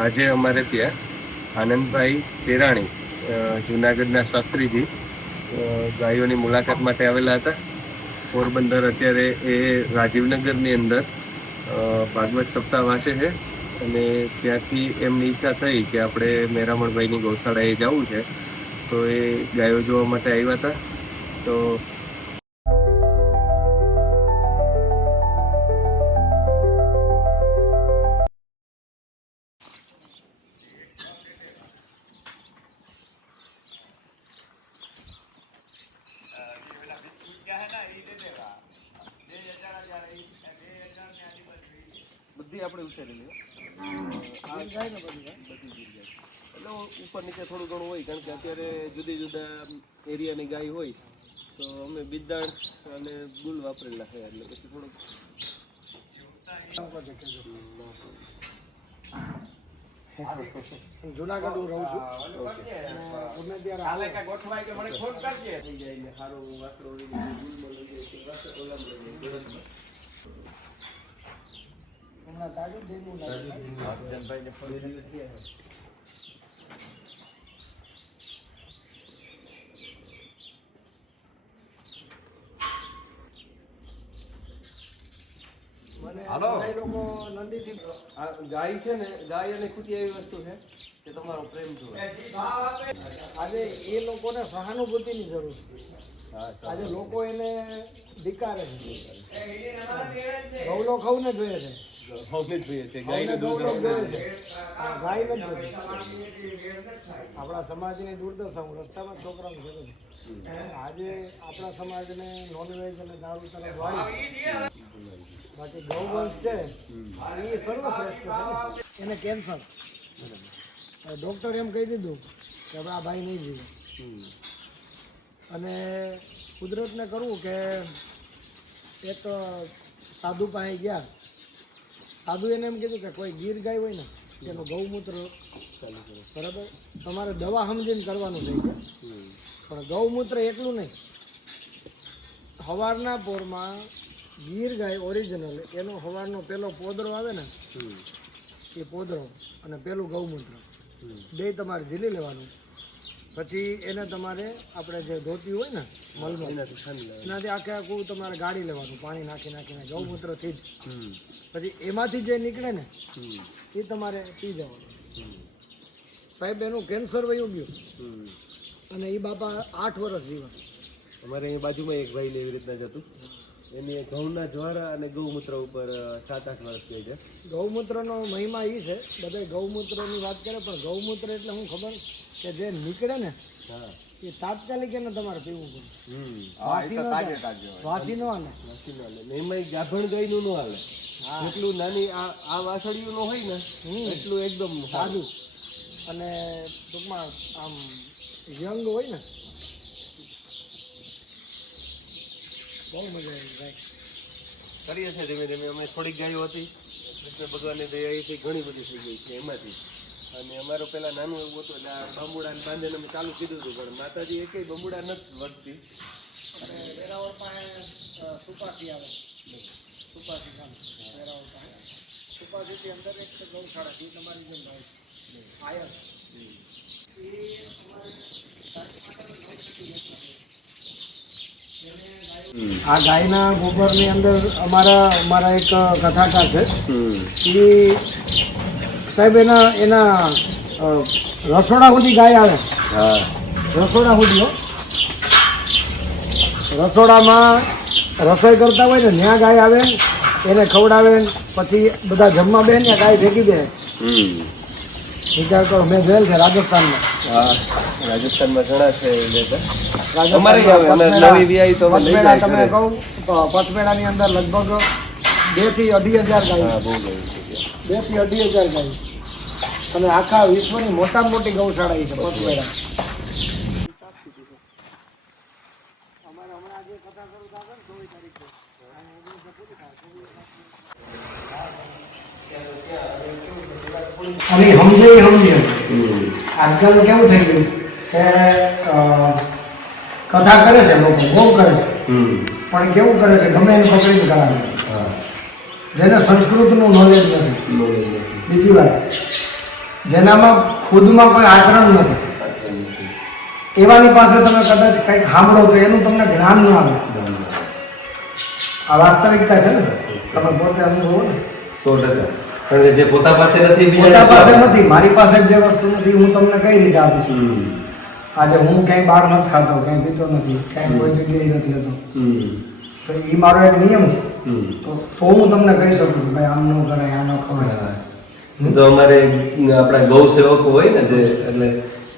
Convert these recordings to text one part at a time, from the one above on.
આજે અમારે ત્યાં આનંદભાઈ તેરાણી જુનાગઢના શાસ્ત્રીજી ગાયોની મુલાકાત માટે આવેલા હતા. પોરબંદર અત્યારે એ રાજીવનગરની અંદર ભાગવત સપ્તાહ વાંચે છે અને ત્યાંથી એમની ઈચ્છા થઈ કે આપણે મેરામણભાઈની ગૌશાળાએ જવું છે, તો એ ગાયો જોવા માટે આવ્યા હતા. તો બધી આપણે ઉછેરેલી આ ગાય ને બધી એટલે ઉપર નીચે થોડું ઘણું હોય, કારણ કે અત્યારે જુદી જુદા એરિયાની ગાય હોય તો અમે બિદાણ અને ગુલ વાપરેલા છે, એટલે પછી થોડુંક જુનાગઢ હું રહું છું. ગમે ત્યારે ગોઠવાય કે મને ફોન કરજે. થઈ જાય ને સારું વાસરો લઈ જાય, ગુલમાં લઈ જાય, હમણાં તાજું ભેગું ભાઈને ફોન કરી. ગાય છે ને, ગાય અને ખુટી એવી વસ્તુ છે કે તમારો પ્રેમ જોવે. આજે એ લોકોને સહાનુભૂતિની જરૂર છે. આજે લોકો એને ધિક્કારે છે. ગૌલો ખવને જોઈએ છે, ગાય નથી. આપણા સમાજની દુર્દશા હું રસ્તામાં છોકરાઓ જોયું છું. આજે આપણા સમાજને નોનવેજ અને દારૂ તરફ વાળી, બાકી ગૌવંશ છે એ સર્વશ્રેષ્ઠ છે. એને કેન્સર, ડૉક્ટર એમ કહી દીધું કે હવે આ ભાઈ નહીં જીવે. અને કુદરતને કરવું કે એક સાધુ પાસે ગયા, સાધુ એને એમ કીધું કે કોઈ ગીર ગાય હોય ને તેનું ગૌમૂત્ર બરાબર તમારે દવા સમજીને કરવાનું છે, પણ ગૌમૂત્ર એટલું નહીં. સવારના પોરમાં ગીર ગાય ઓરિજિનલ એનો સવારનો પેલો પોદરો આવે ને એ પોદરો અને પેલું ગૌમૂત્ર બે તમારે ઝીલી લેવાનું. પછી એને તમારે આપણે જે ધોતી હોય ને મલમલ એનાથી આખે આખું તમારે ગાળી લેવાનું, પાણી નાખી નાખીને ગૌમૂત્રથી જ. પછી એમાંથી જે નીકળે ને એ તમારે પી જવાનું. સાહેબ એનું કેન્સર વયું ગયું અને એ બાપા 8 વર્ષ જીવા. અમારે અહીં બાજુમાં એક ભાઈને એવી રીતના જ હતું, એની ઘઉંના જ્વારા અને ગૌમૂત્ર ઉપર 7-8 વર્ષ થઈ છે. ગૌમૂત્રનો મહિમા એ છે, બધા ગૌમૂત્રની વાત કરે, પણ ગૌમૂત્ર એટલે શું ખબર કે જે નીકળે ને એ તાત્કાલિક એને તમારે પીવું પડે. વાસી નો હાલે, એમાં ગાભણ ગાયનું ન હાલે. જેટલું નાની આ વાસળીયું નો હોય ને એટલું એકદમ સાદું અને ટૂંકમાં આમ યંગ હોય ને, બહુ મજા આવી ગાય. કરીએ છીએ ધીમે ધીમે. અમે થોડીક ગાયો હતી, કૃષ્ણ ભગવાનની દયાથી ઘણી બધી થઈ ગઈ છે એમાંથી. અને અમારું પેલા નાનું એવું હતું એટલે આ બંબુડાને બાંધીને અમે ચાલુ કીધું હતું, પણ માતાજી એકેય બંબુડા નથી વધતી. અને વેરાવળ પાસે સુપાસી આવે, સુપાસી સામે વેરાવળ પાસે સુપાસીથી અંદર એક ગૌશાળા છે, તમારી જેમ ભાઈ આયર એ આ ગાયના ગોબરની અંદર અમારા એક કથાકાર છે, એ સાહેબ એના રસોડા સુધી ગાય આવે. રસોડા સુધી, રસોડામાં રસોઈ કરતા હોય ને ત્યાં ગાય આવે, એને ખવડાવે, પછી બધા જમવા બેન ને ગાય ભેગી દે. વિચાર કરો, મેં જોયેલ છે રાજસ્થાનમાં. રાજસ્થાનમાં ઘણા છે. તમે કહું તો પચમેડાની અંદર લગભગ 2 થી 2.5 હજાર ગાય, 2 થી 2.5 હજાર ગાય. અને આખા વિશ્વની મોટામાં મોટી ગૌશાળા છે પચમેડા. અમારે હમણાં જે કથા કરું તો આગળ 24 તારીખે અને સમજે આજકાલ કેવું થઈ ગયું કે કથા કરે છે લોકો, બહુ કરે છે, પણ કેવું કરે છે ગમે એને પકડીને કરાવે, જેને સંસ્કૃતનું નોલેજ નથી. બીજી વાત જેનામાં ખુદમાં કોઈ આચરણ નથી, એવાની પાસે તમે કદાચ કંઈક સાંભળો તો એનું તમને જ્ઞાન ન આવે. આ વાસ્તવિકતા છે ને, તમે પોતે અનુભવો ને. 100%. કારણ કે જે પોતા પાસે નથી, પોતા પાસે નથી, મારી પાસે જે વસ્તુ નથી હું તમને કઈ રીતે આપીશ? આજે હું ક્યાંય બહાર નથી ખાતો, ક્યાંય પીતો નથી, ક્યાંય કોઈ જગ્યાએ નથી જતો, તો એ મારો એક નિયમ છે. તો હું તમને કહી શકું કે ભાઈ આમ ન કરાય, આ ન ખવાય. તો અમારે આપણા ગૌ સેવકો હોય ને, જે એટલે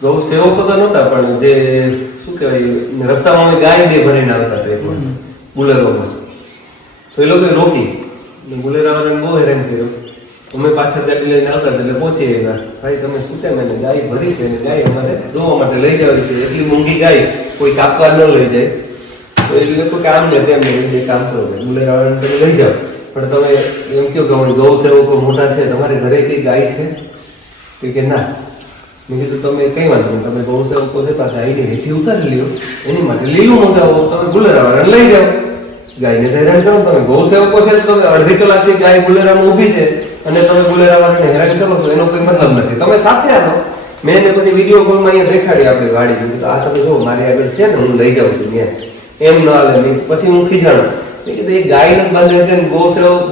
ગૌ સેવકો તો નહોતા, પણ જે શું કહેવાય, રસ્તામાં અમે ગાય બે ભરીને આવતા હતા એક વખત બુલેરોમાં. તો એ લોકોએ રોકી, બુલેરાવાળાને બહુ હેરાન કર્યો. અમે પાછળ ગાડી લઈને આવતા એટલે પહોંચી ગયા, ભાઈ તમે શું કેમ એને ગાય ભરી છે, ગાય અમારે દોવા માટે લઈ જવાની છે, એટલી મોંઘી ગાય કોઈ કાપવા ન લઈ જાય. તો એ લોકો કે આમ ને તેમ ને એ કામ કરો, બુલેરાવાળાને તમે લઈ જાઓ, પણ તમે એમ કહો કે ગૌ સેવકો મોટા છે, તમારે ઘરે કઈ ગાય છે? કે ના. મેં કીધું તમે કઈ વાંધો નહીં, તમે ગૌ સેવકો છે તો ગાયને હેઠી ઉતારી લ્યો, એની માટે લીલું મંગાવો, તમે બુલેરાવાળાને લઈ જાઓ. ગાયને તો હેરાન કરો, તમે ગૌ સેવકો છે તો તમે અડધી કલાકથી ગાય બુલેરામાં ઊભી છે અને તમે બુલેરાવાળાને હેરાન કરો છો, એનો કોઈ મતલબ નથી. તમે સાથે આવો. મેં એને પછી વિડીયો કોલમાં અહીંયા દેખાડી આપણી ગાડી, કીધું આ તમે જો મારી આગળ છે ને, હું લઈ જાઉં છું ત્યાં. એમ ન હાલે. પછી હું ખીજાણો, મેં કીધું એ ગાયને બાંધે છે,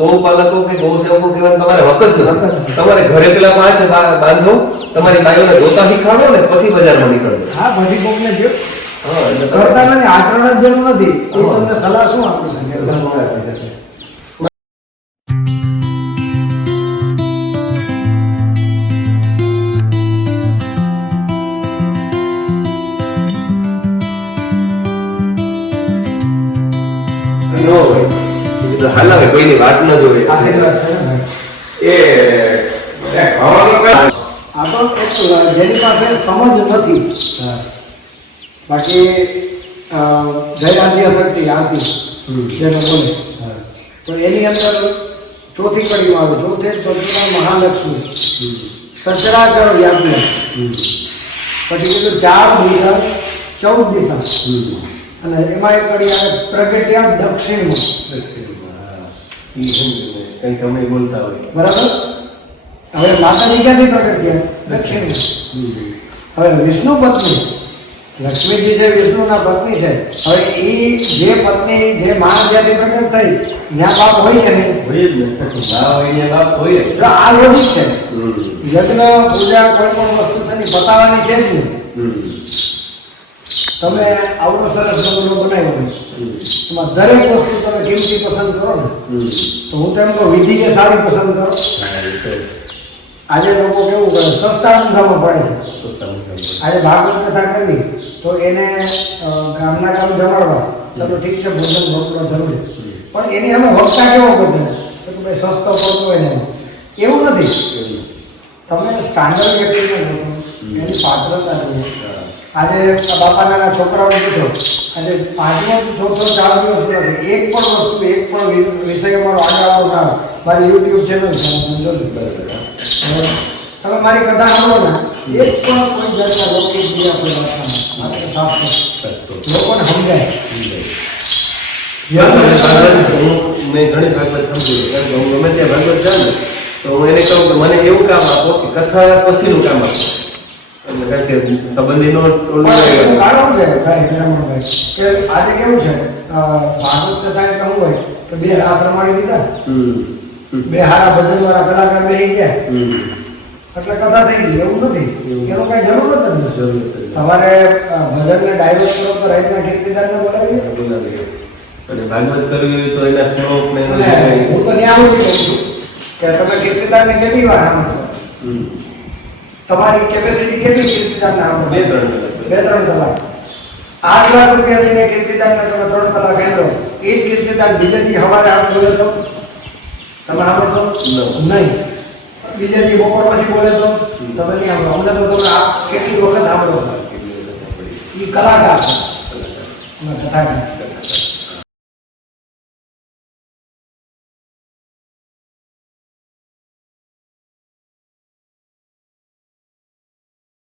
ગૌપાલકો કે ગૌ સેવકો કહેવાનું તમારે હક જ નથી. તમારે ઘરે પેલા 5 બાંધો, તમારી ગાયોને ધોતા શીખવાડો ને પછી બજારમાં નીકળો. હા, પછી કોકને જો હા, એટલે કરતા નથી, આચરણ જ જેનું નથી, એ તમને સલાહ શું આપી શકે? નો હોય તો હાલાવે, કોઈની વાત ન જોવે. આશીર્વાદ છે ને ભાઈ. આ તો એક જેની પાસે સમજ નથી, બાકી જયરાજ્ય શક્તિ આવતી જેને બોલે, તો એની અંદર ચોથી કડીમાં આવે, ચોથીમાં મહાલક્ષ્મી સચરાચર વ્યાપી, પછી કીધું 4 ભૂમિકા 14 દિશા, અને એમાં એક કડી આવે પ્રગટ્યા દક્ષિણમાં. કઈ તમે બોલતા હોય બરાબર. હવે માતાજી ક્યાંથી પ્રગટ થયા? દક્ષિણમાં. હવે વિષ્ણુ પત્ની લક્ષ્મીજી છે, વિષ્ણુના પત્ની છે. હવે એ જે પત્ની જે માં જ્યાંથી પ્રગટ થઈ ત્યાં બાપ હોય કે નહીં? હોય જ ને. ના હોય ને બાપ હોય. તો આ લોજિક છે. યજ્ઞ પૂજા કોઈ પણ વસ્તુ છે ને પતાવવાની છે જ નહીં. તમે આવડો સરસ બંગલો બનાવ્યો હોય, એમાં દરેક વસ્તુ તમે કિંમતી પસંદ કરો ને, તો હું તેમ કહું વિધિ એ સારી પસંદ કરો. આજે લોકો કેવું કરે, સસ્તા ધંધામાં પડે છે. આજે ભાગવત કથા કરવી તો એને ગામના કામ જમાડવા, ચલો ઠીક છે, ભોજન ભોગવો જરૂરી, પણ એની અમે વક્તા કેવો બદલે કે ભાઈ સસ્તો પડતો હોય ને, એવું નથી. તમે સ્ટાન્ડર્ડ વ્યક્તિને જોવો, એની પાત્રતા જુઓ. આજે બાપાના છોકરાઓને પૂછો, આજે 5મો 4થો 4 દિવસ નથી, એક પણ વસ્તુ, એક પણ વિષય અમારો આગળ આવો ના, મારી યુટ્યુબ ચેનલ છે, તમે મારી કથા સાંભળો ને, એક પણ કોઈ જાતના લૌકિક બીજા કોઈ વાત લોકોને સમજાય. મેં ઘણી ભાગવત સમજી, હું ગમે ત્યાં ભાગવત જાઉં ને તો હું એને કહું કે મને એવું કામ આપો કે કથા પછીનું કામ આપો. કારણ કે સંબંધીનો કારણ છે ભાઈ હિરામણભાઈ કે આજે કેવું છે, ભાગવત કથા એટલે શું હોય કે 2 રાસ રમાડી દીધા, 2 હારા ભજન વાળા કલાકાર બેસી ગયા એટલે કથા થઈ ગઈ, એવું નથી. એનો કઈ જરૂર જ નથી. તમારે ભજનને ડાયવર્ટ કરો તો રાઈટના કીર્તિદારને બોલાવીએ, અને ભાગવત કરવી હોય તો એના શ્લોક ને હું તો ત્યાં આવું છું કે તમે કીર્તિદારને કેટલી વાર સાંભળશો? તમારી કેપેસિટી કેટલી કીર્તિદારને સાંભળો? 2-3 કલાક. 8 લાખ રૂપિયા લઈને કીર્તિદારને તમે 3 કલાક સાંભળો, એ જ કીર્તિદાર બીજેથી સવારે આમ બોલે તો તમે સાંભળશો નહીં. બીજેથી બપોર પછી બોલે તો તમે નહીં સાંભળો. અમને તો તમે આ કેટલી વખત સાંભળો, એ કલાકાર છે, કથાકાર.